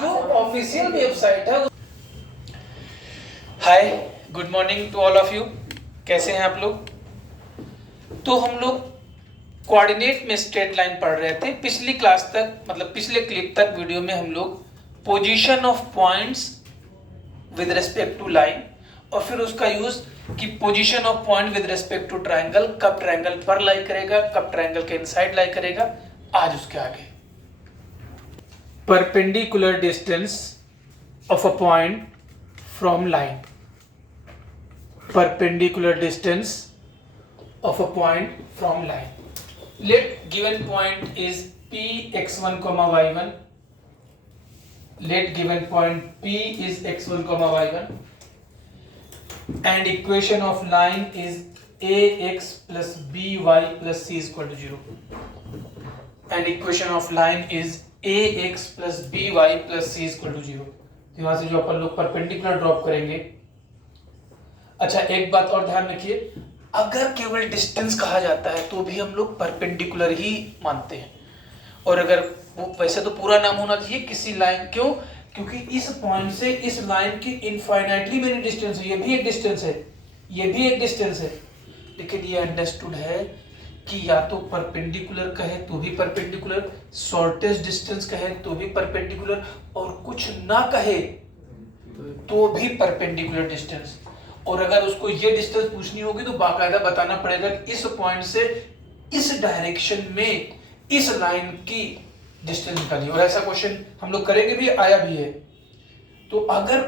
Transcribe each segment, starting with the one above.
जो official website है। Hi, good morning to all of you. कैसे हैं आप लोग? तो हम लोग कोऑर्डिनेट में स्ट्रेट लाइन पढ़ रहे थे पिछली क्लास तक, मतलब पिछले क्लिप तक वीडियो में हम लोग position of points with respect to line और फिर उसका यूज कि position of point with respect to triangle, कब ट्रायंगल पर लाई करेगा, कब ट्रायंगल के इनसाइड लाई करेगा। आज उसके आगे perpendicular distance of a point from line, perpendicular distance of a point from line. Let given point is p x1 comma y1. Let given point p is x1 comma y1 and equation of line is ax plus by plus c is equal to 0. And equation of line is ax plus by plus c is equal to 0. तो यहाँ से जो अपन लोग perpendicular drop करेंगे। अच्छा, एक बात और ध्यान रखिए, अगर केवल डिस्टेंस कहा जाता है तो भी हम लोग परपेंडिकुलर ही मानते हैं, और अगर वो वैसे तो पूरा नाम होना चाहिए किसी लाइन। क्यों? क्योंकि इस पॉइंट से इस लाइन की इनफाइनाइटली मेनी डिस्टेंस है, ये भी एक डिस्टेंस है, ये भी एक डिस्टेंस है, लेकिन ये अंडरस्टूड है कि या तो परपेंडिकुलर कहे तो भी परपेंडिकुलर, शॉर्टेस्ट डिस्टेंस कहे तो भी परपेंडिकुलर, और कुछ ना कहे तो भी परपेंडिकुलर डिस्टेंस। और अगर उसको ये डिस्टेंस पूछनी होगी तो बाकायदा बताना पड़ेगा कि इस पॉइंट से इस डायरेक्शन में इस लाइन की डिस्टेंस निकालिए, और ऐसा क्वेश्चन हम लोग करेंगे भी, आया भी है। तो अगर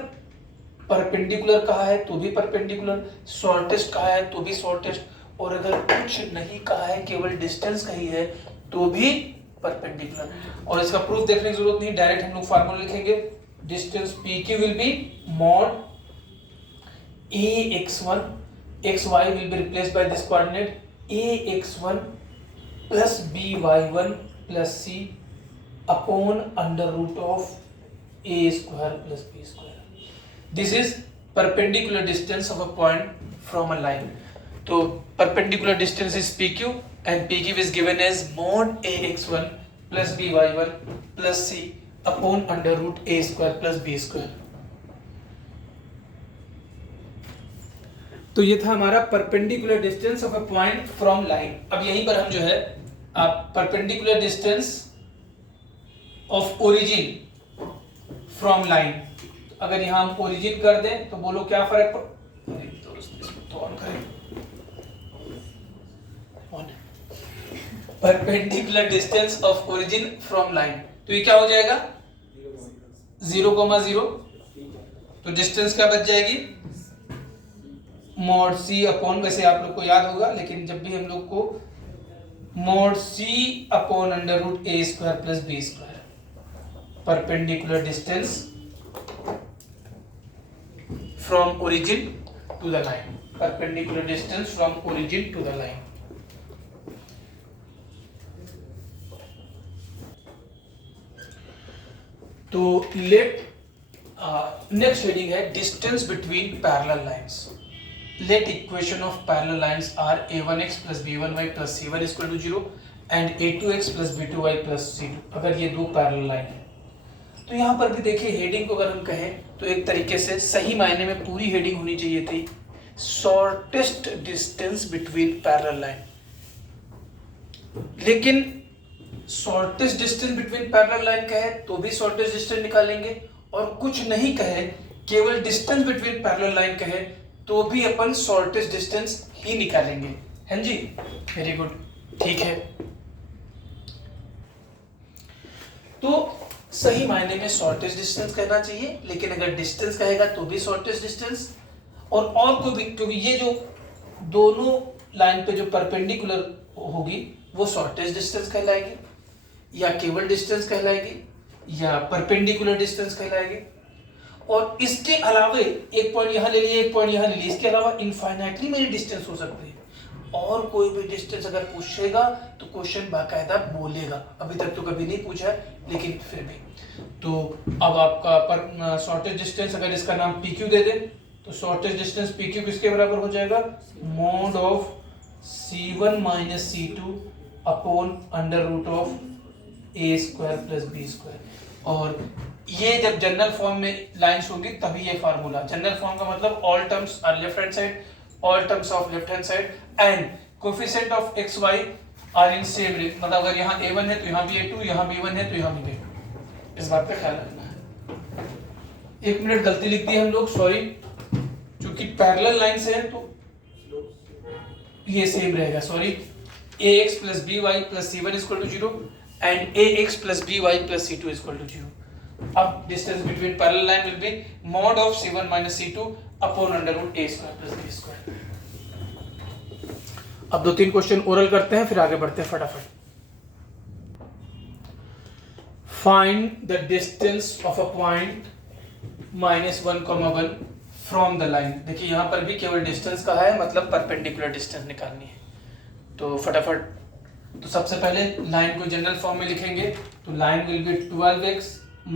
परपेंडिकुलर कहा है तो भी परपेंडिकुलर, शॉर्टेस्ट कहा है तो भी शॉर्टेस्ट, और अगर कुछ नहीं कहा है केवल डिस्टेंस कही है तो भी परपेंडिकुलर। और इसका प्रूफ देखने की जरूरत नहीं, डायरेक्ट हम लोग फार्मूला लिखेंगे। Distance PQ will be mod ax1, xy will be replaced by this coordinate ax1 plus by1 plus c upon under root of a square plus b square. This is perpendicular distance of a point from a line. So perpendicular distance is PQ and PQ is given as mod ax1 plus by1 plus c upon under root a square plus b square. तो ये था हमारा perpendicular distance of a point from line. अब यहीं पर हम जो है आप perpendicular distance of origin from line, अगर यहां हम ओरिजिन कर दें तो बोलो क्या फर्क तो ऑन करें, perpendicular distance of origin from line, तो ये क्या हो जाएगा 0,0। तो डिस्टेंस क्या बच जाएगी मॉड सी अपॉन, वैसे आप लोग को याद होगा, लेकिन जब भी हम लोग को mod c upon under root A square plus B square, perpendicular distance from origin to the line, perpendicular distance from origin to the line. तो लेट नेक्स्ट हेडिंग है distance between parallel lines. Let equation of parallel lines are a1x plus b1y plus c1 is equal to 0 and a2x plus b2y plus c2। अगर ये दो parallel line है तो यहाँ पर भी देखिए हेडिंग को अगर हम कहें तो एक तरीके से सही मायने में पूरी हेडिंग होनी चाहिए थी shortest distance between parallel line, लेकिन shortest distance between parallel line कहे तो भी शॉर्टेस्ट डिस्टेंस निकालेंगे, और कुछ नहीं कहे केवल डिस्टेंस बिटवीन पैरेलल लाइन कहे तो भी अपन शॉर्टेस्ट डिस्टेंस ही निकालेंगे। हैं जी? वेरी गुड, ठीक है। तो सही मायने में शॉर्टेस्ट डिस्टेंस कहना चाहिए, लेकिन अगर डिस्टेंस कहेगा तो भी शॉर्टेस्ट डिस्टेंस, और कोई भी, क्योंकि ये जो दोनों लाइन पे जो परपेंडिकुलर होगी वो शॉर्टेस्ट डिस्टेंस कहलाएगी, या केवल डिस्टेंस कहलाएगी, या परपेंडिकुलर डिस्टेंस कहलाएगी। और इसके अलावा एक पॉइंट यहां ले लिए, एक पॉइंट यहां ले लिए, इसके अलावा इनफाइनाइटली मेनी डिस्टेंस हो सकती है, और कोई भी डिस्टेंस अगर पूछेगा तो क्वेश्चन बाकायदा बोलेगा। अभी तक तो कभी नहीं पूछा है, लेकिन फिर भी। तो अब आपका शॉर्टेस्ट डिस्टेंस अगर इसका नाम PQ दे दे तो शॉर्टेस्ट डिस्टेंस PQ किसके बराबर हो जाएगा mod of C1 minus C2 upon under root of a square plus b square. और ये जब जनरल फॉर्म में लाइंस होगी तभी ये फार्मूला। जनरल फॉर्म का मतलब all terms are left hand side, all terms of left hand side and coefficient of x y are in same rate. मतलब अगर यहाँ a1 है तो यहाँ भी a2, यहाँ b1 है तो यहाँ भी a2। इस बात का ख्याल रखना है। 1 मिनट गलती लिख दी हम लोग, सॉरी, क्योंकि पैरेलल लाइन से है तो ये सेम रहेगा, sorry. ax plus by plus c1 is equal to 0 and ax plus by plus c2 is equal to 0. अब distance between parallel line will be mod of c1 minus c2 upon under root a square plus b square. अब 2-3 question oral करते हैं फिर आगे बढ़ते हैं फटाफट। Find the distance of a point -1, 1 from the line. देखिए यहाँ पर भी केवल डिस्टेंस का है, मतलब परपेंडिकुलर डिस्टेंस निकालनी है। तो फटाफट, तो सबसे पहले लाइन को जनरल फॉर्म में लिखेंगे। तो line will B 12x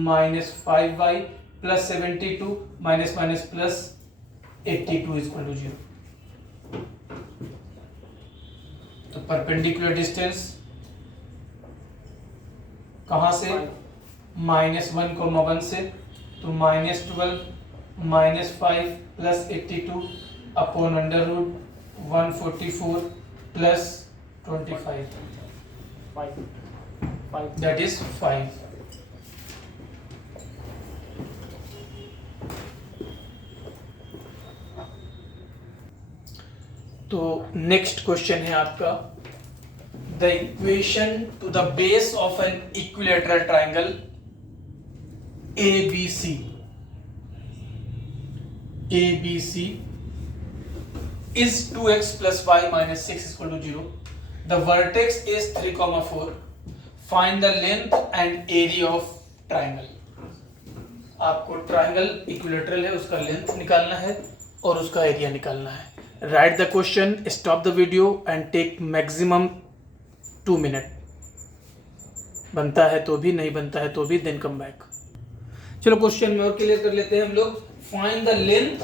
minus 5y plus 72 minus minus plus 82 is equal to 0. तो परपेंडिकुलर डिस्टेंस कहाँ से? -1, 1 से। तो -12 -5 plus 82 upon under root 144 plus 25, that is 5. तो नेक्स्ट क्वेश्चन है आपका, the equation two the base of an equilateral triangle ABC is 2x plus y minus 6 is equal to 0. The vertex is 3, 4. Find the length and area of triangle. आपको triangle equilateral है, उसका length निकालना है और उसका area निकालना है। Write the question, stop the video and take maximum 2 minute. बनता है तो भी, नहीं बनता है तो भी, देन कम बैक। चलो क्वेश्चन में और क्लियर कर लेते हैं हम लोग। Find the length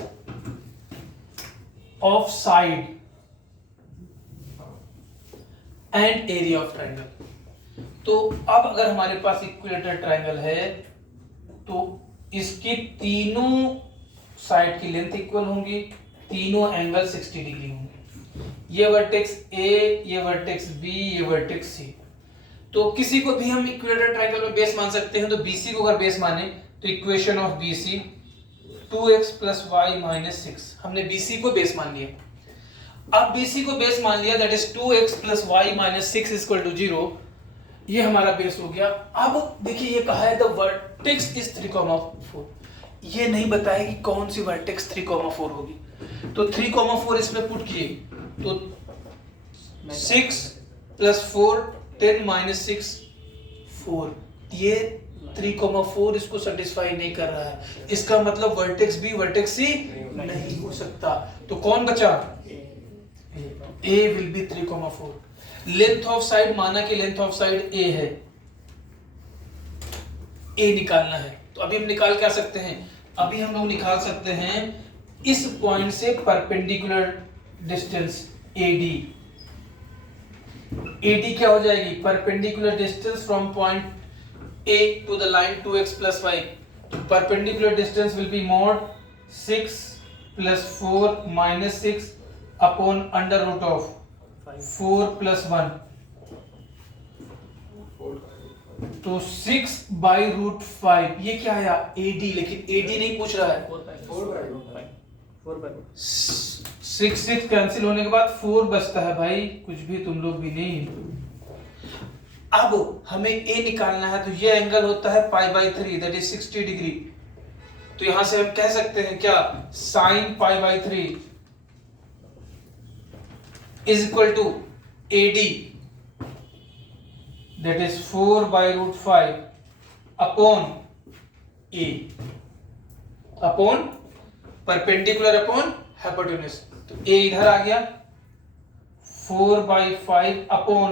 of side and area of triangle. तो अब अगर हमारे पास इक्विलेटरल ट्राइंगल है तो इसकी तीनों साइड की लेंथ इक्वल होंगी, तीनों एंगल 60 डिग्री होंगे। ये वर्टेक्स A, ये वर्टेक्स B, ये वर्टेक्स C। तो किसी को भी हम इक्विलेटरल ट्राइंगल में बेस मान सकते हैं। तो BC को अगर बेस माने तो equation of BC 2x plus y minus 6, हमने BC को बेस मान लिया। अब BC को बेस मान लिया, that is 2x plus y minus 6 is equal to 0। ये हमारा बेस हो गया। अब देखिए ये कहा है द वर्टेक्स इज 3, 4। ये नहीं बताया कि कौन सी वर्टेक्स 3, 4 होगी। तो 3, 4 इसमें पुट किए तो 6 plus 4 10 minus 6 4। ये 3, 4 इसको सेटिस्फाई नहीं कर रहा है। इसका मतलब वर्टेक्स B वर्टेक्स C नहीं हो सकता। तो कौन बचा? A will be 3, 4। Length of side, माना कि लेंथ ऑफ साइड A है, A निकालना है। तो अभी हम निकाल क्या सकते हैं? अभी हम लोग निकाल सकते हैं इस पॉइंट से परपेंडिकुलर डिस्टेंस AD। AD क्या हो जाएगी? Perpendicular distance from point A to the line 2x plus y. Perpendicular distance will be mod 6 plus 4 minus 6 upon under root of 4 plus 1. तो 6 by root 5, ये क्या आया? AD, लेकिन AD नहीं पूछ रहा है। 6 कैंसिल होने के बाद 4 बचता है भाई, कुछ भी तुम लोग भी नहीं। अब हमें A निकालना है, तो ये एंगल होता है π/3, दैट इज 60 डिग्री। तो यहां से हम कह सकते हैं क्या? sin π/3 is equal to AD, that is 4/√5 upon A, upon perpendicular upon hypotenuse. तो A इधर आ गया, 4/5 अपॉन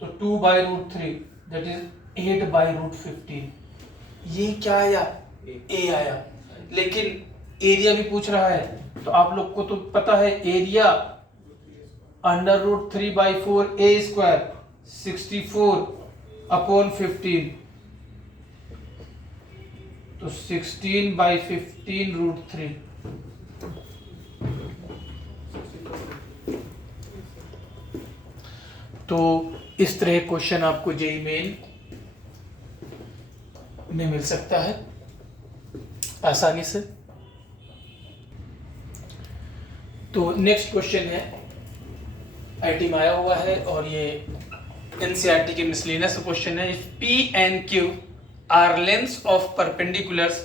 तो 2/√3, दैट इज 8/15। ये क्या आया? A आया। लेकिन एरिया भी पूछ रहा है, तो आप लोग को तो पता है एरिया √3/4 A² 64 अपॉन 15। तो 16/15√3। तो इस तरह क्वेश्चन आपको जेईई मेन में मिल सकता है आसानी से। तो नेक्स्ट क्वेश्चन है, आईटी में आया हुआ है और ये एनसीईआरटी के मिसलेनियस क्वेश्चन है। If P and Q are lengths of perpendiculars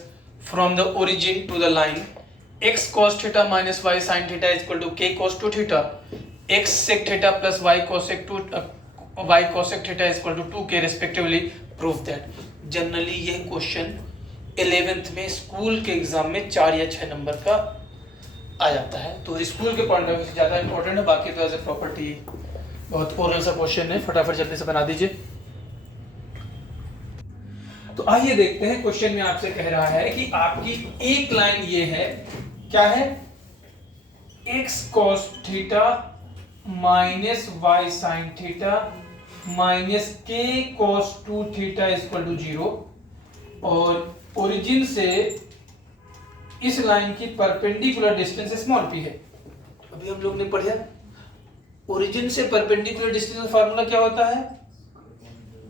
from the origin to the line x cos theta minus y sin theta is equal to k cos 2 theta, x sec theta plus y cosec theta is equal to 2k respectively, prove that। Generally यह question 11th में school के exam में 4 या 6 number का आ जाता है, तो school के पॉइंट ऑफ व्यू से ज़्यादा इंपॉर्टेंट है। बाकी तो एज ए प्रॉपर्टी बहुत ओरल सा क्वेश्चन है, फटाफट जल्दी से बना दीजिए। तो आइए देखते हैं, क्वेश्चन में आपसे कह रहा है कि आपकी एक लाइन ये है, क्या है, x cos theta minus y sin theta minus k cos 2 theta equal to 0, और ओरिजिन से इस लाइन की परपेंडिकुलर डिस्टेंस स्मॉल p है। अभी हम लोग ने पढ़ा ओरिजिन से परपेंडिकुलर डिस्टेंस का फार्मूला क्या होता है,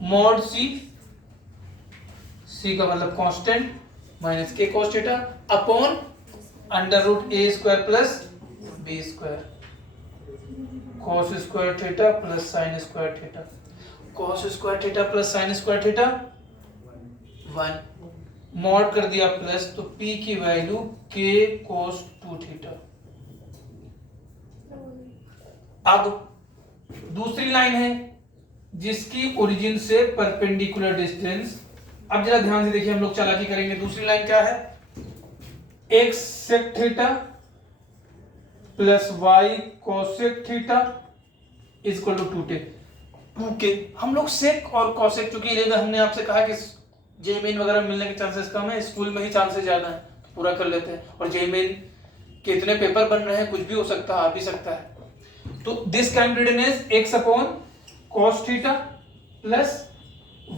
मॉड c का मतलब constant minus k cos theta upon √a² plus b² cos square theta plus sin square theta. cos square theta plus sin square theta 1, mod कर दिया प्लस, तो p की वैल्यू k cos 2 थीटा। अब दूसरी line है जिसकी origin से perpendicular distance, अब जरा ध्यान से देखिए, हम लोग चालाकी करेंगे। दूसरी लाइन क्या है, x sec theta plus y cosec theta equal to 2k। हम लोग सेक और कॉसेक, चूंकि हमने आपसे कहा कि जेईई मेन वगैरह मिलने के चांसेस कम है, स्कूल में ही चांसेस ज्यादा है, तो पूरा कर लेते हैं। और जेईई मेन के इतने पेपर बन रहे हैं, कुछ भी हो सकता है, आ भी सकता है। तो this can be written as x upon cos theta plus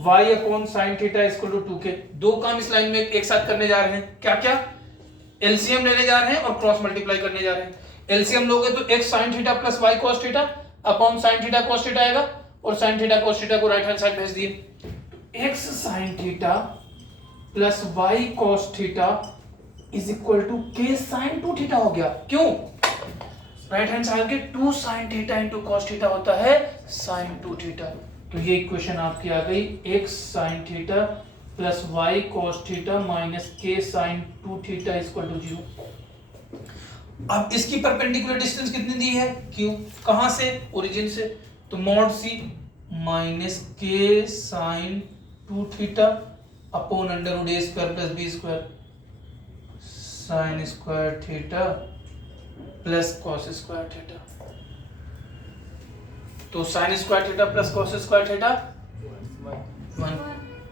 y upon sin theta equal to 2k। दो काम इस लाइन में एक साथ करने जा रहे हैं, क्या क्या, एलसीएम लेने जा रहे हैं और क्रॉस मल्टीप्लाई करने जा रहे हैं। एलसीएम लोगे तो x sin theta plus y cos theta upon sin theta cos theta आएगा, और sin थीटा cos थीटा को राइट हैंड साइड भेज दिए, x sin theta plus y cos theta is equal to k sin 2 theta हो गया। क्यों, right hand side के 2 sin theta into cos theta होता है sin 2 थीटा। तो ये इक्वेशन आपकी आ गई, x sin theta plus y cos theta minus k sin 2 theta equal to 0। अब इसकी परपेंडिकुलर डिस्टेंस कितनी दी है, q, कहां से, ओरिजिन से, तो mod c minus k sin 2 theta upon √a² plus b² sin square theta plus cos square theta. तो sin square theta plus cos square theta 1,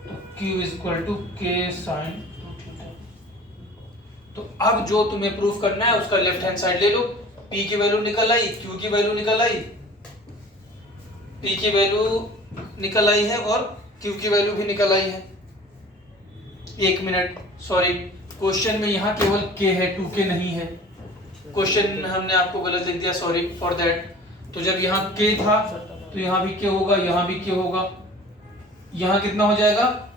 तो q equal to k sin 2 theta. तो अब जो तुम्हें proof करना है उसका left hand side ले लो, p की वैल्यू निकल आई, q की वैल्यू निकल आई, p की वैल्यू निकल आई है और q की वैल्यू भी निकल आई है। एक मिनट, सॉरी, क्वेश्चन में यहाँ केवल k है, 2k नहीं है। क्वेश्चन हमने आपको गलत लिख दिया, सॉरी फॉर दैट। तो जब यहाँ k था तो यहाँ भी k होगा, यहाँ भी k होगा। यहाँ कितना हो जाएगा,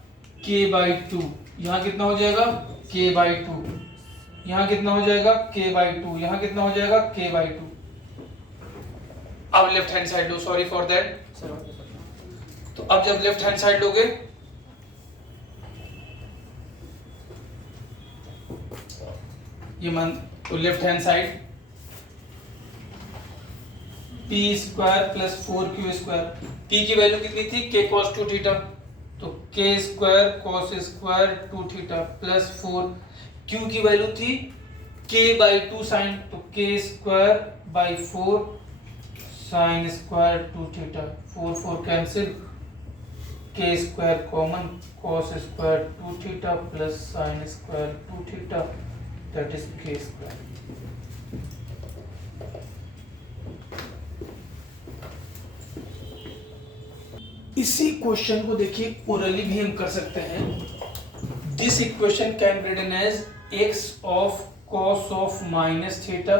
k/2, यहाँ कितना हो जाएगा, k/2, यहाँ कितना हो जाएगा, k/2, यहाँ कितना हो जाएगा, k/2। अब left hand side low, sorry for that. तो अब जब लेफ्ट हैंड साइड लोगे, ये मान, तो left hand side p² plus 4q², p की वैल्यू कितनी थी, k cos 2 थीटा, तो k² cos square 2 theta plus 4, q की वैल्यू थी k/2 sin, तो k²/4 sin square 2 theta, 4 cancel, k² common, cos square 2 theta plus sin square 2 theta, that is k²। इसी question को देखिए orally भी हम कर सकते हैं। This equation can be written as x of cos of minus theta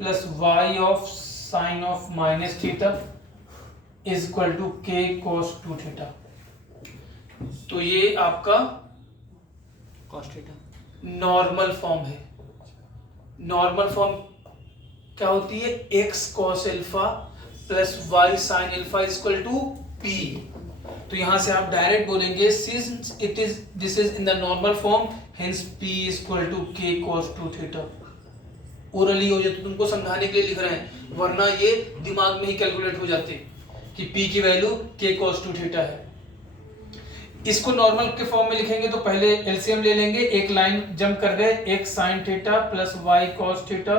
plus y of sin of minus theta is equal to k cos 2 theta. तो ये आपका cos थीटा नॉर्मल फॉर्म है. नॉर्मल फॉर्म क्या होती है? x cos alpha plus y sin alpha is equal to p. तो यहां से आप डायरेक्ट बोलेंगे since it is this is in the normal form hence p is equal to k cos 2 theta. Orally हो जाए तो तुमको समझाने के लिए लिख रहे हैं, वरना ये दिमाग में ही कैलकुलेट हो जाते कि p की वैल्यू k cos 2 थीटा है. इसको नॉर्मल के फॉर्म में लिखेंगे तो पहले एलसीएम ले लेंगे, एक लाइन जंप कर गए, x sin theta plus y cos theta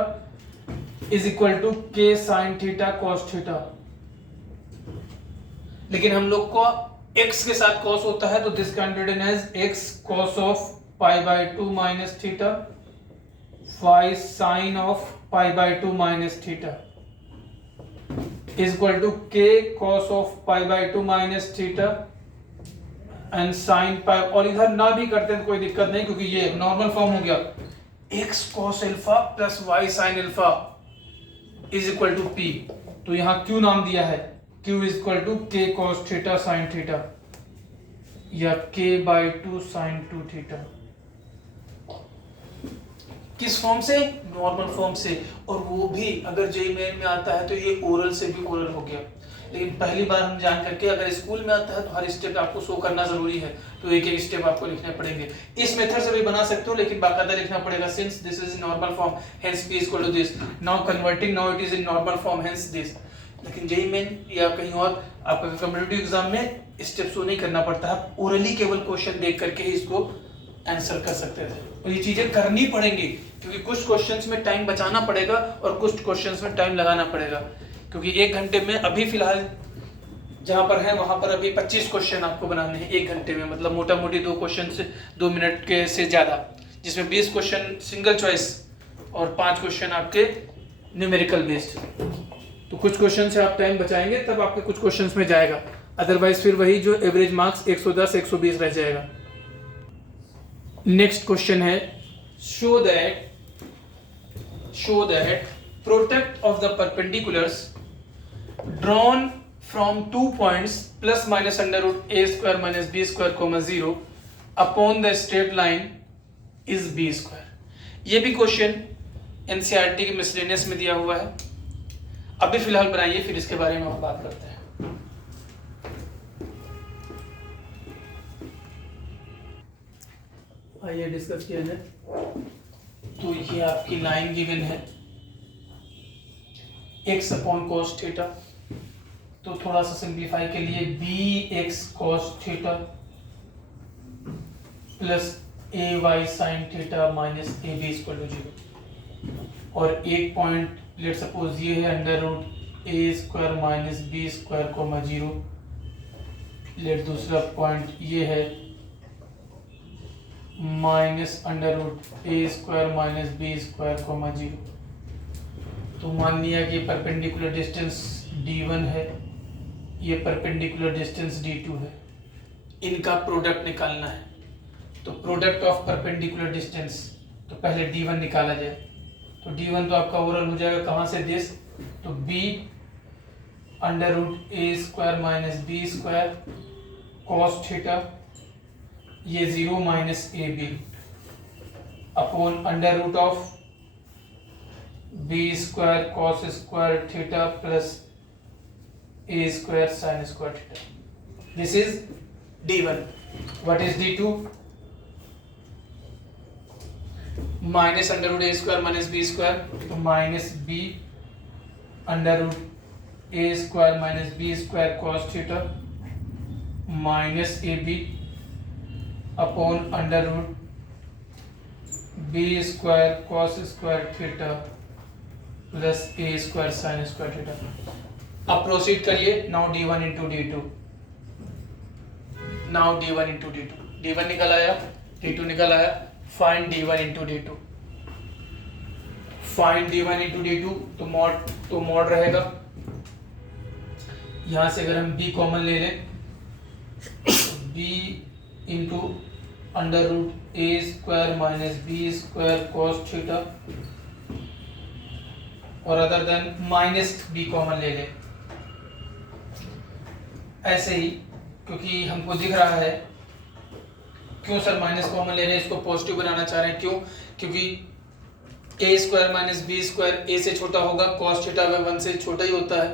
is equal to k sin theta cos theta. लेकिन हम लोग को x के साथ cos होता है तो this can be written as x cos of pi by 2 minus theta y sin of pi by 2 minus theta is equal to k cos of pi by 2 minus theta and sin pi. और इधर ना भी करते हैं तो कोई दिक्कत नहीं, क्योंकि ये नॉर्मल फॉर्म हो गया. x cos alpha plus y sin alpha is equal to p. तो यहां q नाम दिया है, q इज equal to k cos theta sin theta या k बाय 2 sin 2 थीटा. किस फॉर्म से? नॉर्मल फॉर्म से. और वो भी अगर जेईई मेन में आता है तो ये ओरल से भी ओरल हो गया. लेकिन पहली बार हम जान करके, अगर स्कूल में आता है तो हर स्टेप आपको शो करना जरूरी है, तो एक एक स्टेप आपको लिखने पड़ेंगे. इस मेथड से भी बना सकते हो लेकिन बाकायदा लिखना पड़ेगा. Since this is in normal form hence p equal to this. Now converting, now it is in normal form hence this. लेकिन जेईई मेन या कहीं और आपका कॉम्पिटिटिव एग्जाम में स्टेप शो नहीं करना पड़ता है, ओरली केवल क्वेश्चन देख करके ही इसको आंसर कर सकते थे. और ये चीजें करनी पड़ेंगी क्योंकि कुछ क्वेश्चंस में टाइम बचाना पड़ेगा और कुछ क्वेश्चंस में टाइम लगाना पड़ेगा. क्योंकि एक घंटे में अभी फिलहाल जहां पर है वहां पर अभी 25 क्वेश्चन आपको बनाने हैं एक घंटे में. मतलब मोटा मोटी 2 क्वेश्चन से 2 मिनट के से ज्यादा, जिसमें 20 क्वेश्चन सिंगल चॉइस और 5 क्वेश्चन आपके न्यूमेरिकल बेस्ड. तो कुछ क्वेश्चन से आप टाइम बचाएंगे तब आपके कुछ क्वेश्चंस में जाएगा, अदरवाइज फिर वही जो एवरेज मार्क्स 110 120 रह जाएगा. नेक्स्ट क्वेश्चन है show that product of the perpendiculars drawn from 2 points plus minus under root a square minus b square comma 0 upon the straight line is b square. ये भी question NCERT के miscellaneous में दिया हुआ है. अभी फिलहाल बनाइए, फिर इसके बारे में हम बात करते हैं. आइए डिस्कस किया जाए. तो ये आपकी लाइन गिवन है x अपॉन cos थीटा. तो थोड़ा सा सिंप्लीफाई के लिए bx cos theta plus ay sin theta minus ab equal to 0. और एक पॉइंट लेट सपोज ये है under root a square minus b square comma 0. Let दूसरा पॉइंट ये है minus under root a square minus b square comma 0. तो मान लिया कि परपेंडिकुलर डिस्टेंस d1 है, ये परपेंडिकुलर डिस्टेंस d2 है. इनका प्रोडक्ट निकालना है. तो प्रोडक्ट ऑफ परपेंडिकुलर डिस्टेंस, तो पहले d1 निकाला जाए. तो d1 तो आपका ओरल हो जाएगा कहां से दिस, तो b under root a square minus b square cos theta, ये 0 minus ab upon under root of b square cos square theta plus a square sin square theta. This is d1. What is d2? Minus under root a square minus b square. तो minus b under root a square minus b square cos theta minus ab upon under root b square cos square theta plus a square sin square theta. अब proceed करिए. Now d1 into d2. Now d1 into d2. d1 निकल आया, d2 निकल आया. Find d1 into d2. Find d1 into d2. तो mod रहेगा. यहां से अगर हम b कॉमन ले लें तो b इंटू अंडर रूट ए square minus B square cos theta, और other than minus B common ले लें ऐसे ही, क्योंकि हमको दिख रहा है। क्यों सर माइनस कॉमन ले रहे हैं, इसको पॉजिटिव बनाना चाह रहे हैं, क्यों? क्योंकि ए स्क्वायर माइनस बी स्क्वायर ए से छोटा होगा, कॉस थीटा 1 से छोटा ही होता है,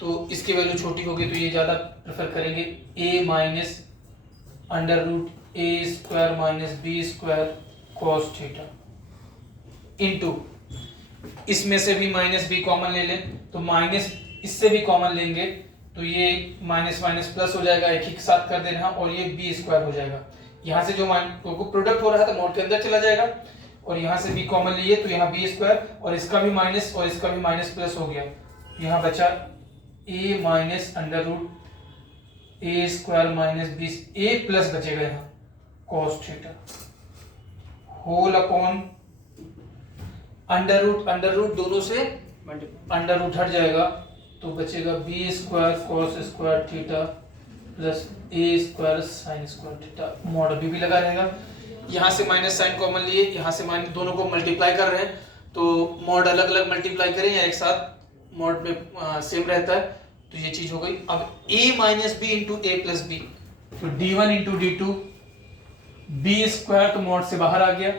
तो इसकी वैल्यू छोटी होगी, तो ये ज़्यादा प्रेफर करेंगे। A minus under root A square minus B square cos theta into, इसमें से भी माइनस बी कॉमन ले लें, तो माइनस इससे भी कॉमन लेंगे तो ये माइनस माइनस प्लस हो जाएगा, एक ही के साथ कर देना, और ये बी स्क्वायर हो जाएगा। यहाँ से जो प्रोडक्ट हो रहा है तो मोड के अंदर चला जाएगा, और यहाँ से बी कॉमन लिए तो यहाँ बी स्क्वायर, और इसका भी माइनस और इसका भी माइनस प्लस हो गया, यहाँ बचा A minus under root A square minus B, A plus बचेगा यहाँ cos theta whole upon under root दोनों से अंडर रूट हट जाएगा, तो बचेगा B square cos square theta plus ए square sine square theta, mod अभी भी लगा रहेगा। यहाँ से माइनस साइन कॉमन लिए, यहाँ से माइनस, दोनों को मल्टीप्लाई कर रहे हैं, तो मॉड अलग अलग मल्टीप्लाई करें या एक साथ मॉड में सेम रहता है, तो ये चीज हो गई। अब a minus b into a plus b, तो d1 into d2 b square, तो मॉड से बाहर आ गया,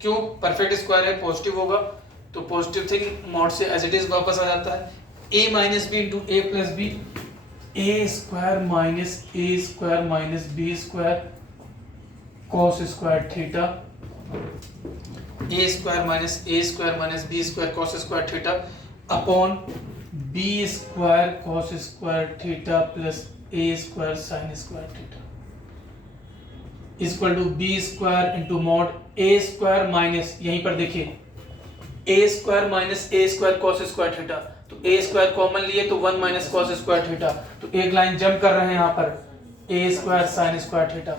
क्यों? परफेक्ट स्क्वायर है, पॉजिटिव होगा, तो पॉजिटिव थिंग मॉड से एज इट इज वापस आ जाता है। a minus b into a plus b, a square minus B square cos square theta, a square minus B square cos square theta upon B square cos square theta plus A square sine square theta equal to b square into mod a square minus, यहीं पर देखिए a square minus a square cos square theta, तो ए square common लिए तो 1 minus cos square theta, तो एक line jump कर रहे हैं यहाँ पर A square sine square theta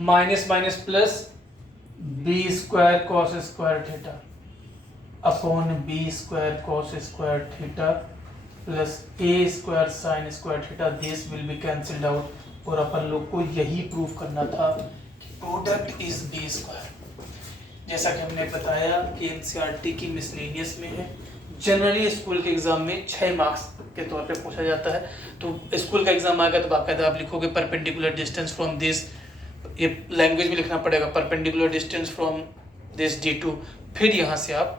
minus minus plus B square cos square theta upon B square cos square theta plus A square sine square theta, this will be cancelled out, और अपन लोग को यही प्रूव करना था कि product is B square. जैसा कि हमने बताया कि एनसीईआरटी की मिसलेनियस में है, जनरली स्कूल के एग्जाम में 6 मार्क्स के तौर पे पूछा जाता है, तो स्कूल का एग्जाम आएगा तो बाकायदा आप लिखोगे परपेंडिकुलर डिस्टेंस फ्रॉम दिस, ये लैंग्वेज में लिखना पड़ेगा, perpendicular distance from this D2, फिर यहाँ से आप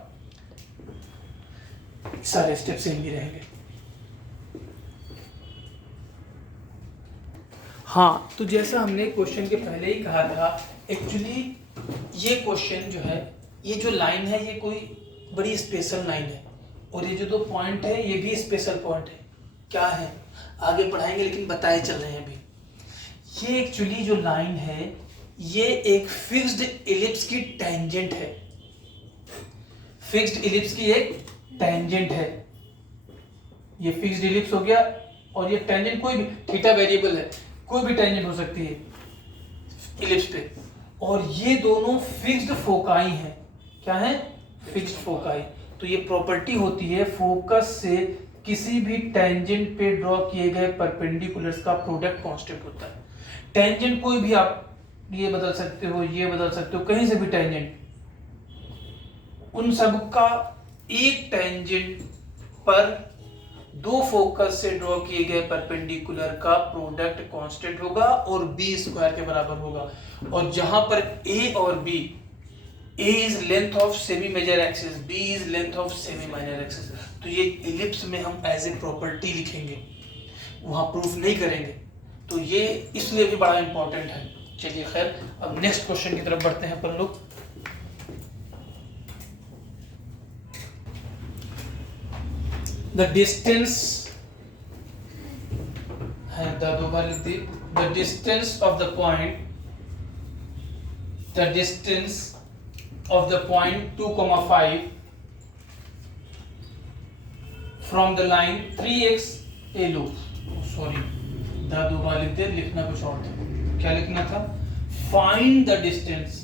सारे स्टेप सेम ही रहेंगे। हाँ, तो जैसा हमने क्वेश्चन के पहले ही कहा था, एक्चुअली ये क्वेश्चन जो है, ये जो लाइन है ये कोई बड़ी स्पेशल लाइन है, और ये जो 2 पॉइंट है ये भी स्पेशल पॉइंट है। क्या है आगे पढ़ाएंगे, लेकिन बताए चल रहे हैं अभी। ये एक्चुअली जो लाइन है ये एक फिक्स्ड इलिप्स की टेंजेंट है, फिक्स्ड इलिप्स की एक टेंजेंट है, ये फिक्स्ड इलिप्स हो गया, और ये टेंजेंट कोई भी, थीटा वेरिएबल है, कोई भी टेंजेंट हो सकती है इलिप्स पे, और ये दोनों फिक्स्ड फोकाई हैं। क्या है? Fixed foci. तो ये प्रॉपर्टी होती है फोकस से किसी भी टेंजेंट पे ड्रॉ किए गए परपेंडिकुलर्स का प्रोडक्ट कांस्टेंट होता है। टेंजेंट कोई भी, आप ये बदल सकते हो, ये बदल सकते हो, कहीं से भी टेंजेंट, उन सब का एक टेंजेंट पर 2 फोकस से ड्रॉ किए गए परपेंडिकुलर का प्रोडक्ट कांस्टेंट होगा और बी स्क्वायर के बराबर होगा। और जहां पर ए और b, a is length of semi major axis, b is length of semi minor axis, तो ये इलिप्स में हम एज ए प्रॉपर्टी लिखेंगे, वहां प्रूफ नहीं करेंगे, तो ये इसलिए भी बड़ा इंपॉर्टेंट है। चलिए खैर, अब नेक्स्ट क्वेश्चन की तरफ बढ़ते हैं अपन लोग। The distance है, the distance of the point, the distance of the point 2,5 from the line 3x a लो, सॉरी दादू वाले थे, लिखना कुछ और था, क्या लिखना था? Find the distance,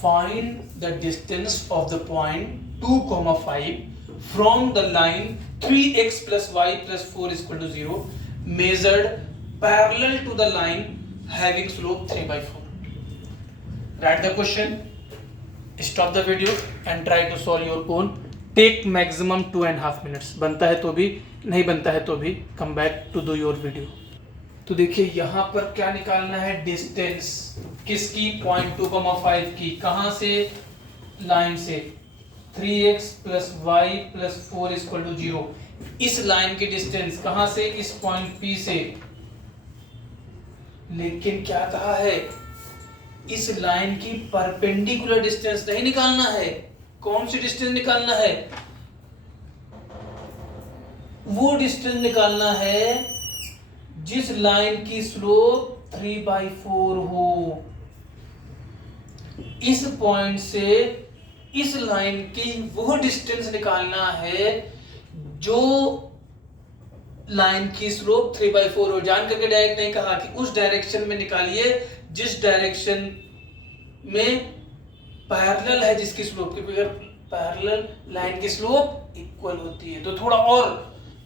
find the distance of the point 2,5 from the line 3x plus y plus 4 is equal to 0 measured parallel to the line having slope 3/4. Write the question, stop the video and try to solve your own. Take maximum 2.5 minutes. बनता है तो भी, नहीं बनता है तो भी come back to do your video. तो देखिए यहाँ पर क्या निकालना है, डिस्टेंस किसकी, 0.2,5 की, कहाँ से, लाइन से, 3x + y + 4 = 0. इस लाइन की डिस्टेंस कहाँ से, इस पॉइंट P से. लेकिन क्या कहा है, इस लाइन की परपेंडिकुलर डिस्टेंस नहीं निकालना है. कौन सी डिस्टेंस निकालना है, वो डिस्टेंस निकालना है जिस लाइन की स्लोप 3/4 हो. इस पॉइंट से इस लाइन की वो डिस्टेंस निकालना है जो लाइन की स्लोप 3/4 हो. जान करके डायरेक्ट नहीं कहा कि उस डायरेक्शन में निकालिए जिस डायरेक्शन में पैरेलल है जिसकी स्लोप, क्योंकि अगर पैरेलल लाइन की स्लोप इक्वल होती है. तो थोड़ा और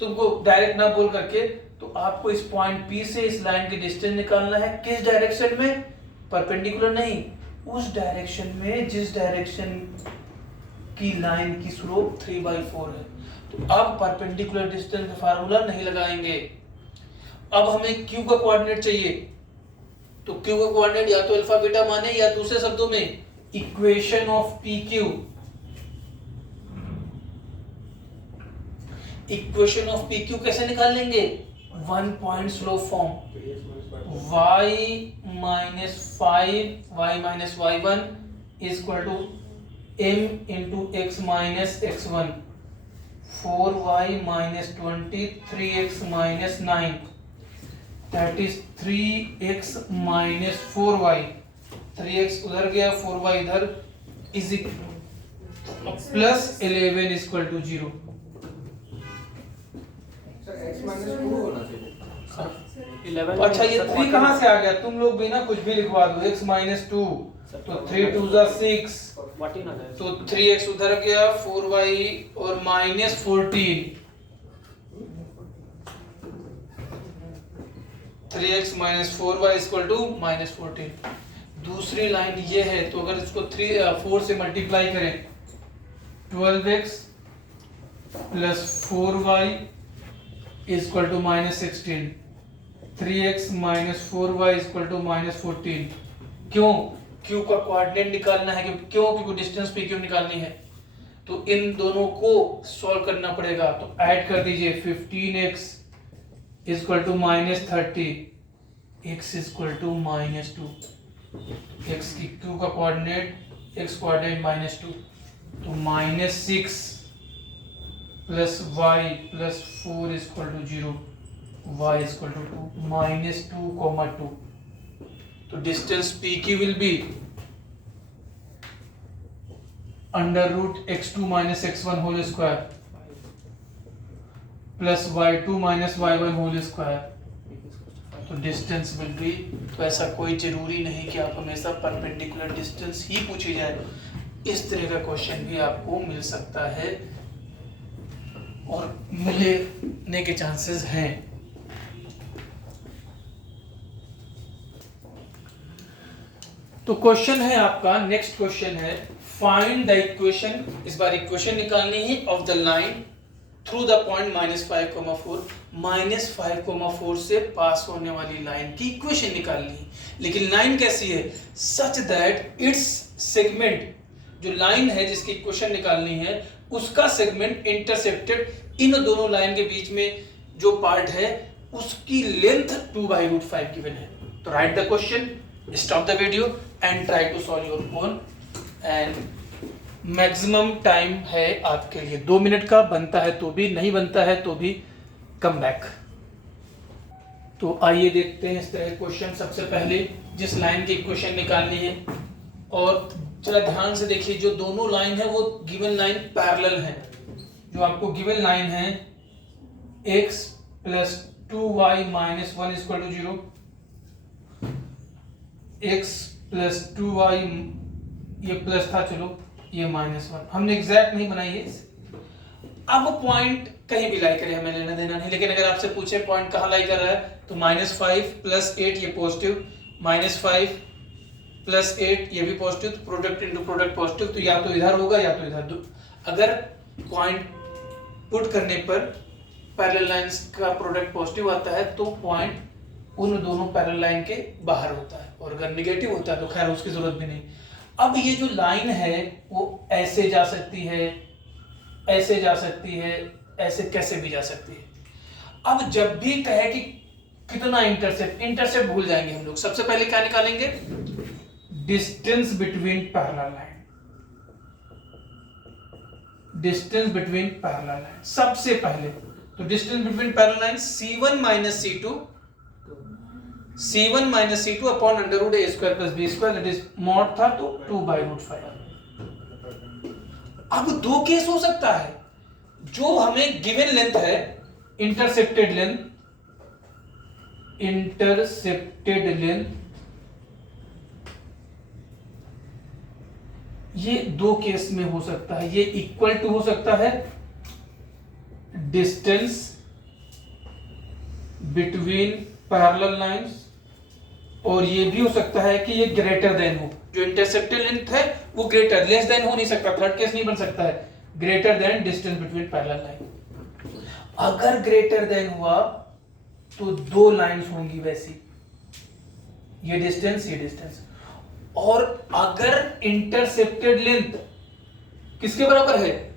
तुमको डायरेक्ट ना बोल करके, तो आपको इस पॉइंट P से इस लाइन की डिस्टेंस निकालना है. किस डायरेक्शन में, परपेंडिकुलर नहीं, उस डायरेक्शन में जिस डायरेक्शन की लाइन की स्लोप 3/4 है. तो अब परपेंडिकुलर डिस्टेंस का फार्मूला नहीं लगाएंगे. अब हमें Q का कोऑर्डिनेट चाहिए. तो Q का कोऑर्डिनेट या तो अल्फा बीटा माने, या दूसरे शब्दों में equation of PQ. Equation of PQ कैसे निकाल लेंगे, 1 point slope form, y - 5 y - y1 = m × x - x1, 4y - 20 3x - 9, that is 3x - 4y. 3x उधर गया, 4y इधर, is plus 11 = 0. अच्छा ये 3 कहाँ से आ गया, तुम लोग भी ना कुछ भी लिखवा दो. x - 2 तो 3 2 = 6, तो 3x उधर गया, 4y और -14, 3x - 4y = -14. दूसरी लाइन ये है, तो अगर इसको 4 से मल्टीप्लाई करें, 12x + 4y = -16, 3x - 4y = -14. क्यों, Q का कोऑर्डिनेट निकालना है. क्योंकि डिस्टेंस PQ निकालनी है. तो इन दोनों को सॉल्व करना पड़ेगा. तो ऐड कर दीजिए, 15x = -30, x = -2. x की Q का कोऑर्डिनेट, x कोऑर्डिनेट -2, तो -6 + y + 4 = 0, y = 2, -2, 2. तो distance PQ will be √x2 - x1 whole square plus y2 - y1 whole square. तो डिस्टेंस विल बी, तो ऐसा कोई जरूरी नहीं कि आप हमेशा परपेंडिकुलर डिस्टेंस ही पूछी जाए. इस तरह का क्वेश्चन भी आपको मिल सकता है और मिलने के चांसेस हैं. तो क्वेश्चन है आपका, नेक्स्ट क्वेश्चन है, फाइंड द इक्वेशन. इस बार इक्वेशन निकालनी है of the line through the point -5,4. -5,4 से पास होने वाली लाइन की इक्वेशन निकालनी है. लेकिन लाइन कैसी है, सच दैट इट्स सेगमेंट, जो लाइन है जिसकी इक्वेशन निकालनी है उसका सेगमेंट इंटरसेक्टेड इन दोनों लाइन के बीच में जो पार्ट है उसकी लेंथ 2/√5 गिवन है. तो right the question, stop the video and try to solve your own. and maximum time है आपके लिए 2 मिनट का. बनता है तो भी, नहीं बनता है तो भी कम बैक. तो आइए देखते हैं इस तरह क्वेश्चन. सबसे पहले जिस लाइन की इक्वेशन निकालनी है, और जरा ध्यान से देखिए, जो दोनों लाइन है वो गिवन लाइन पैरेलल है. जो आपको गिवन लाइन है, x + 2y - 1 = 0, x + 2y, ये प्लस था, चलो ये -1. हमने एग्जैक्ट नहीं बनाई है. अब पॉइंट कहीं भी लाई करे, हमें लेना देना नहीं। लेकिन अगर आपसे पूछे पॉइंट कहाँ लाई कर रहा है, तो -5 + 8 ये पॉजिटिव, -5 + 8 ये भी पॉजिटिव, तो प्रोडक्ट इनटू प्रोडक्ट पॉजिटिव, तो या तो इधर होगा या तो इधर। अगर पॉइंट पुट करने पर पैरेलल लाइंस का प्रोडक्ट पॉजिटिव आता है तो पॉइंट उन दोनों पैरेलल लाइन के बाहर होता है, और अगर नेगेटिव होता है तो खैर उसकी जरूरत भी नहीं। अब ये जो लाइन है वो ऐसे जा सकती है, ऐसे जा सकती है, ऐसे कैसे भी जा सकती है। अब जब भी कहे कि कितना इंटरसेप्ट, इंटरसेप्ट भूल जाएंगे हम लोग। सबसे पहले क्या निकालेंगे, distance between parallel line, distance between parallel line सबसे पहले। तो distance between parallel line C1 - C2 upon √a² + b², that is mod था तो 2/√5। अब दो केस हो सकता है, जो हमें गिवन लेंथ है, इंटरसेप्टेड लेंथ, ये दो केस में हो सकता है। ये इक्वल टू हो सकता है डिस्टेंस बिटवीन पैरेलल लाइंस, और ये भी हो सकता है कि ये ग्रेटर देन हो। जो इंटरसेप्टेड लेंथ है वो ग्रेटर, लेस देन हो नहीं सकता, थर्ड केस नहीं बन सकता है। Greater than distance between parallel line. अगर ग्रेटर देन हुआ तो दो लाइंस होंगी वैसी, ये डिस्टेंस, ये डिस्टेंस। और अगर इंटरसेप्टेड लेंथ किसके बराबर है,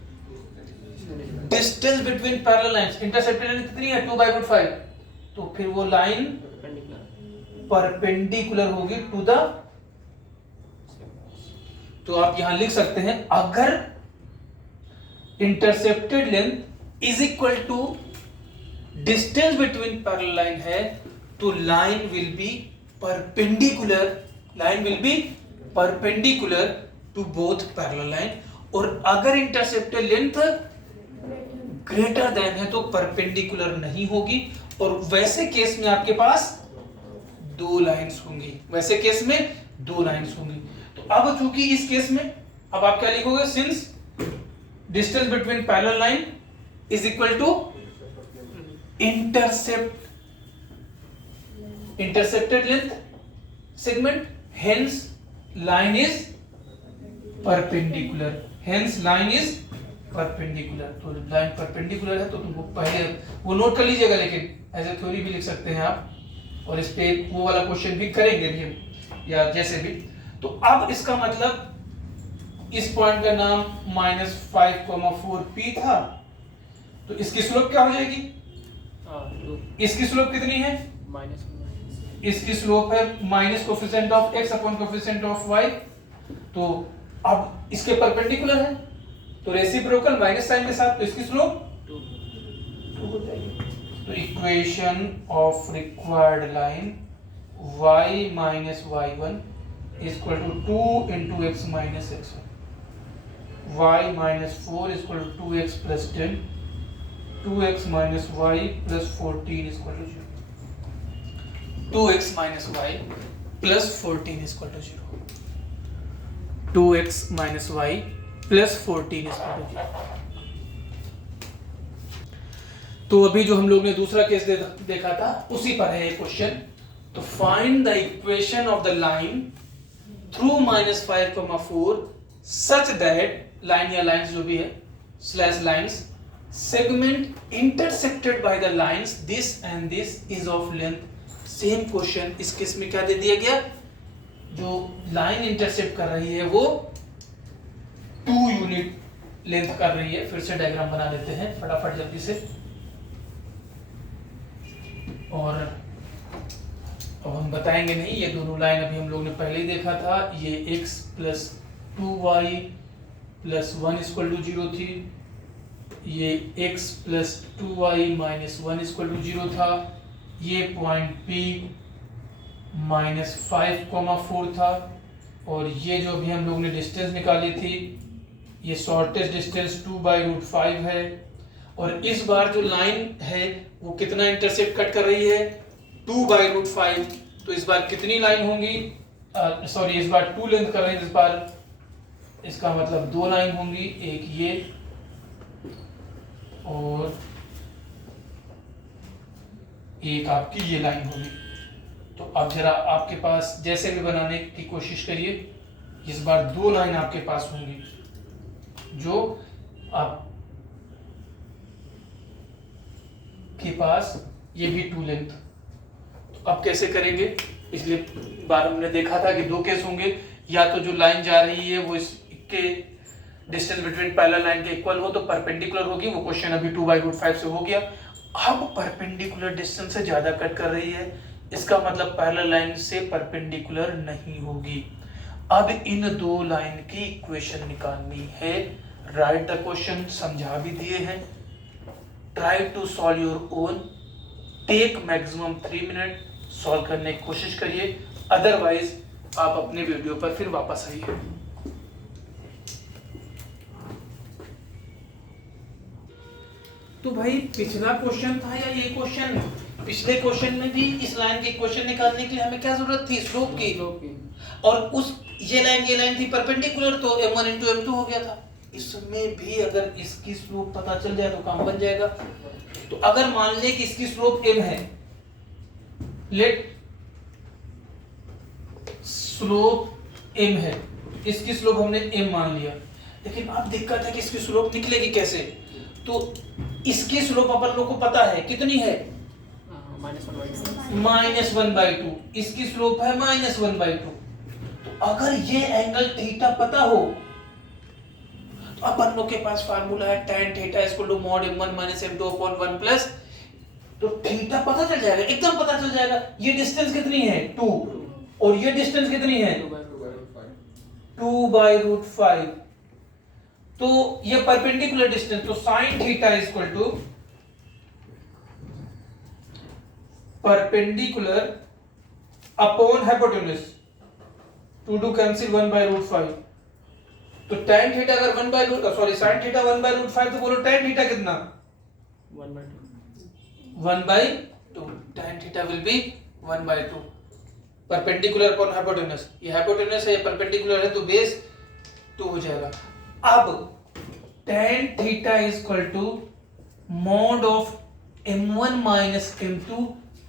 distance between parallel lines, intercepted length कितनी है 2/√5, तो फिर वो लाइन परपेंडिकुलर होगी टू द, तो आप यहां लिख सकते हैं अगर intercepted length is equal to distance between parallel line है तो line will be perpendicular, line will be perpendicular to both parallel line. और अगर इंटरसेप्टेड लेंथ ग्रेटर देन है तो परपेंडिकुलर नहीं होगी, और वैसे केस में आपके पास दो लाइंस होंगी, वैसे केस में दो लाइंस होंगी। तो अब चूंकि इस केस में अब आप क्या लिखोगे, since distance between parallel line is equal to intercepted length segment, hence line is perpendicular, hence line is perpendicular. तो लाइन परपेंडिकुलर है तो तुमको पहले वो नोट कर लीजिएगा, लेकिन एज ए थ्योरी भी लिख सकते हैं आप, और इस पे वो वाला क्वेश्चन भी करेंगे भी हम, या जैसे भी। तो अब इसका मतलब इस पॉइंट का नाम -5,4p था, तो इसकी स्लोप क्या हो जाएगी, इसकी स्लोप कितनी है, इसकी स्लोप है minus coefficient of x upon coefficient of y। तो अब इसके परपेंडिकुलर है तो रेसिप्रोकल माइनस साइन के साथ, तो इसकी स्लोप 2 हो जाएगी। तो equation of required line y minus y1 is equal to 2 into x minus x1, y minus 4 is equal to 2x plus 10, 2x minus y plus 14 is equal to 0, 2x minus y plus 14 is equal to 0, 2x minus y plus 14 is equal to 0। तो अभी जो हम लोग ने दूसरा case देखा था उसी पर है ये क्वेश्चन। तो find the equation of the line through -5,4 such that line या लाइंस जो भी है slash lines segment intersected by the lines this and this is of length. Same question इस केस में क्या दे दिया गया, जो लाइन इंटरसेप्ट कर रही है वो 2 यूनिट लेंथ कर रही है। फिर से डायग्राम बना देते हैं फटाफट जल्दी से। और अब हम बताएंगे नहीं, ये दोनों लाइन अभी हम लोग ने पहले ही देखा था। ये x plus 2y plus 1 is equal to 0 थी, ये x plus 2y minus 1 is equal to 0 था, ये पॉइंट P -5,4 था, और ये जो अभी हम लोग ने डिस्टेंस निकाली थी ये शॉर्टेस्ट डिस्टेंस 2/√5 है। और इस बार जो लाइन है वो कितना इंटरसेप्ट कट कर रही है, 2/√5। तो इस बार कितनी लाइन होंगी, सॉरी इस बार 2 लेंथ कर रही है, इस बार इसका मतलब 2 लाइन होंगी, एक ये और एक आपकी ये लाइन होगी। तो अब जरा आपके पास जैसे भी बनाने की कोशिश करिए, इस बार दो लाइन आपके पास होंगी जो आप के पास ये भी टू लेंथ। तो अब कैसे करेंगे? पिछले बार हमने देखा था कि दो केस होंगे, या तो जो लाइन जा रही है वो इसके डिस्टेंस बिटवीन पैरेलल लाइन के इक्वल हो तो परपेंडिकुलर होगी, वो क्वेश्चन अभी 2/√5 से हो गया। अब परपेंडिकुलर डिस्टेंस से ज्यादा कट कर रही है, इसका मतलब पैरेलल लाइन से परपेंडिकुलर नहीं होगी। अब इन दो लाइन की इक्वेशन निकालनी है। राइट द क्वेश्चन, समझा भी दिए हैं। Try to solve your own, take maximum 3 minute, solve करने की कोशिश करिए, अदरवाइज आप अपने वीडियो पर फिर वापस आइए। तो भाई पिछला क्वेश्चन था या ये क्वेश्चन? पिछले क्वेश्चन में भी इस लाइन की इक्वेशन निकालने के लिए हमें क्या जरूरत थी? स्लोप की। और उस ये लाइन थी परपेंडिकुलर, तो m1 into m2 हो गया था। इसमें भी अगर इसकी स्लोप पता चल जाए तो काम बन जाएगा। तो अगर मान ले कि इसकी स्लोप m है, लेट स्लोप m है, इसकी स्लोप हमने m मान लिया, लेकिन अब दिक्कत है कि इसकी स्लोप निकलेगी कैसे? तो इसकी स्लोप अपन लोग को पता है कितनी है, -1/2। इसकी स्लोप है -1/2। तो अगर ये एंगल थीटा पता हो तो अपन लोग के पास फार्मूला है tan theta = mod m1 - m2 upon 1 plus, तो थीटा पता चल जाएगा, एकदम पता चल जाएगा। ये डिस्टेंस कितनी है 2, और ये डिस्टेंस कितनी है 2/√5। तो ये परपेंडिकुलर डिस्टेंस, तो sin theta = perpendicular upon hypotenuse, 2 cancel 1/√5। तो tan थीटा अगर sin थीटा 1/√5, तो बोलो tan थीटा कितना 1/2। tan theta will be 1/2, perpendicular upon hypotenuse. ये हाइपोटेन्यूज है, ये परपेंडिकुलर है, तो बेस 2 हो जाएगा। अब tan theta = mod of m1 - m2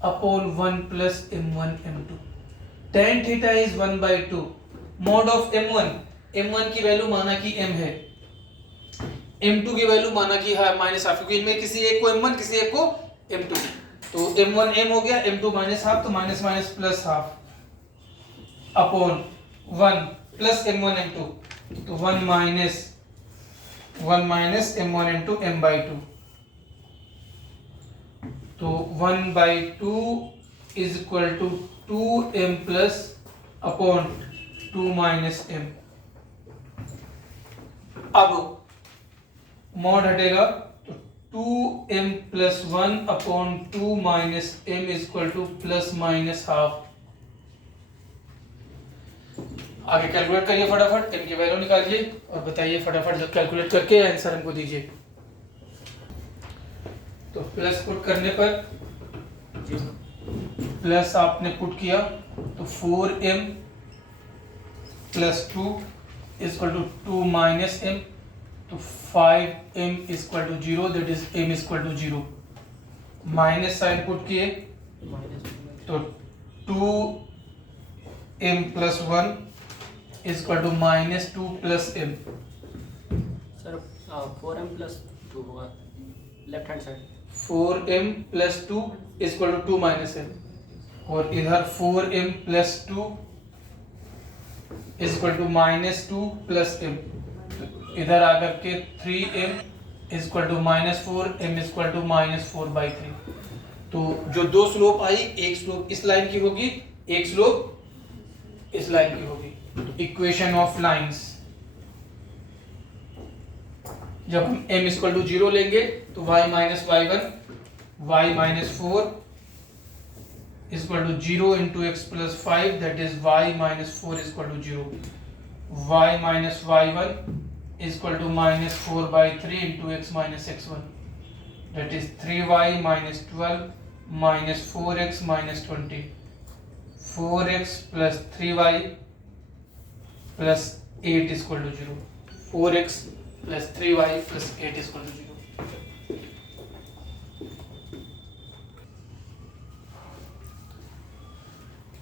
upon 1 plus m1 m2। tan theta is 1/2, mod of m1 की वैल्यू माना कि m है, m2 की वैल्यू माना कि है -1/2, क्योंकि इनमें किसी एक को m1 किसी एक को m2। तो m1 m हो गया, m2 -1/2, तो minus plus half upon 1 plus m1 m2, तो 1 minus m1 m2 m/2। तो 1/2 = 2m plus upon 2 minus m। अब मॉड हटेगा तो 2m plus 1 upon 2 minus m = ±half. आगे कैलकुलेट करिए फटाफट, m की वैल्यू निकालिए और बताइए फटाफट कैलकुलेट करके आंसर हमको दीजिए। तो प्लस पुट करने पर प्लस आपने पुट किया तो 4m प्लस 2 = 2 minus m, तो 5m = 0, that is m = 0। Minus sign put किए तो 2m plus 1 = -2 plus m। Sir 4m plus 2 होगा left hand side. 4m plus 2 = 2 minus m, और इधर 4m प्लस 2 = -2 प्लस m। इधर आकर के 3m = -4, m = -4/3। तो जो दो स्लोप आई, एक स्लोप इस लाइन की होगी, एक स्लोप इस लाइन की होगी। इक्वेशन ऑफ लाइंस, जब हम m = 0 लेंगे तो y - y1 y - 4 = 0 into x plus 5, that is y - 4 = 0। y - y1 = -4/3 into x - x1, that is 3y - 12 - 4x - 20। 4x plus 3y plus 8 = 0। 4x plus 3y plus 8 = 0।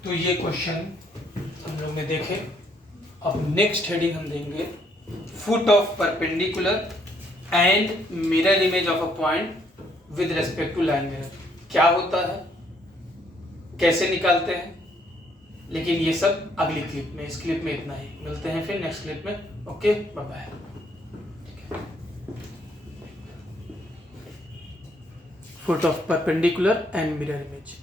तो ये question हम लोग ने देखे। अब नेक्स्ट हेडिंग हम देंगे foot of perpendicular and mirror image of a point with respect to line mirror. क्या होता है, कैसे निकालते हैं, लेकिन ये सब अगली क्लिप में। इस क्लिप में इतना ही, मिलते हैं फिर नेक्स्ट क्लिप में। Okay, bye bye. Foot of perpendicular and mirror image.